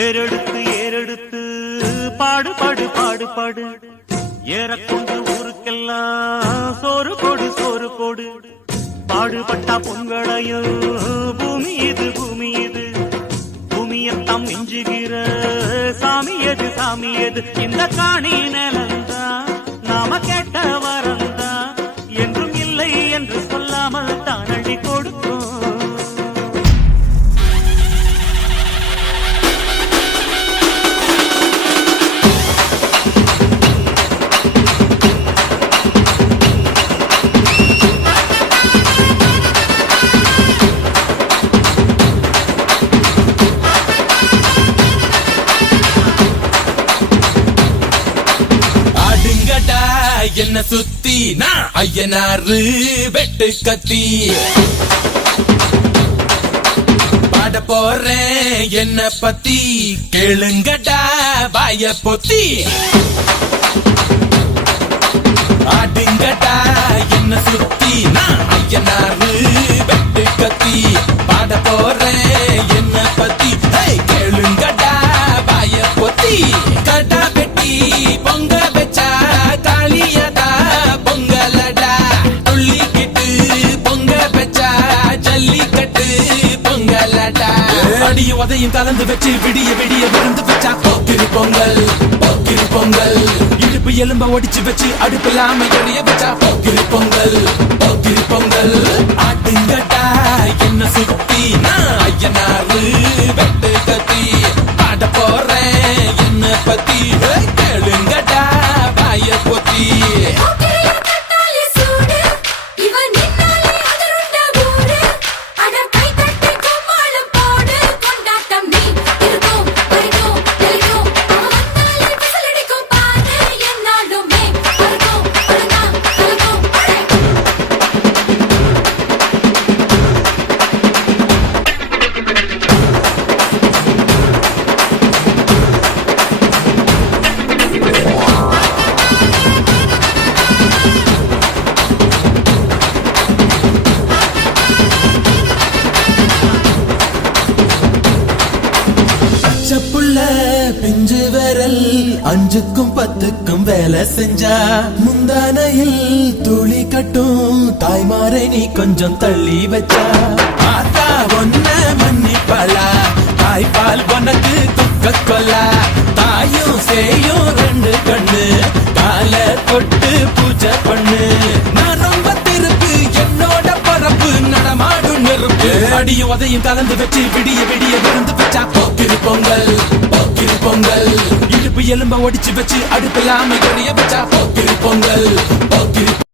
ஏறெடுத்து ஏறெடுத்து பாடு பாடு பாடு பாடு ஏறக்கொண்டு ஊருக்கெல்லாம் சோறு போடு சோறு போடு பாடுபட்டா பொங்கலையோ பூமி இது பூமி இது பூமியத்தாம் மிஞ்சுகிற சாமி எது சாமி எது இந்த காணி நிலந்தா நாம கேட்ட வரந்தா என்றும் இல்லை என்று சொல்லாமல் தான் அள்ளி கொடுக்கும். என்ன சுத்தி நான் ஐயனாரு வெட்டு கத்தி பாட போறேன் என்ன பத்தி கேளுங்கடா வாய பொத்தி ஆடுங்கடா என்ன சுத்தி நான் ஐயனாரு வெட்டு கத்தி பாட போறேன் என்ன பத்தி கேளுங்கடா வாய பொத்தி கடா வெட்டி பொங்க வச்சா காளியடா பொங்கலடா துள்ளிக்கிட்டு பொங்க வச்சா ஜல்லிக்கட்டு பொங்கலடா அடியும் உதையும் கலந்து வச்சு விடிய விடிய விருந்து வச்சா போக்கிரி பொங்கல் போக்கிரி பொங்கல் இடுப்பு எலும்ப ஒடிச்சு வச்சு அடுப்பில்லாம எரிய வச்சா போக்கிரி பொங்கல் போக்கிரி பொங்கல் ஆட்டுங்கட்டா என்ன சுத்தி நான் ஐயனாரு வெட்டு கத்தி பாட போறேன் என்ன பத்தி கேளுங்கடா வாய பொத்தி. பிஞ்சு விரல் அஞ்சுக்கும் பத்துக்கும் வேலை செஞ்சா முந்தானையில் துளி கட்டும் தாய்மாரை நீ கொஞ்சம் தள்ளி வச்சா ஆத்தா ஒன்ன மன்னிப்பலா தாய்ப்பால் உனக்கு துக்க கொல்லா தாயும் சேயும் ரெண்டு கண்ணு கால தொட்டு பூஜை பண்ணு நான் ரொம்ப திருப்பு என்னோட பரப்பு நடமாடும் நெருப்பு அடியும் உதையும் கலந்து வச்சு விடிய விடிய விருந்து வச்சா போக்கிரி பொங்கல் போக்கிரி பொங்கல் இடுப்பு எலும்ப ஒடிச்சு வச்சு அடுப்பில்லாம எரிய வச்சா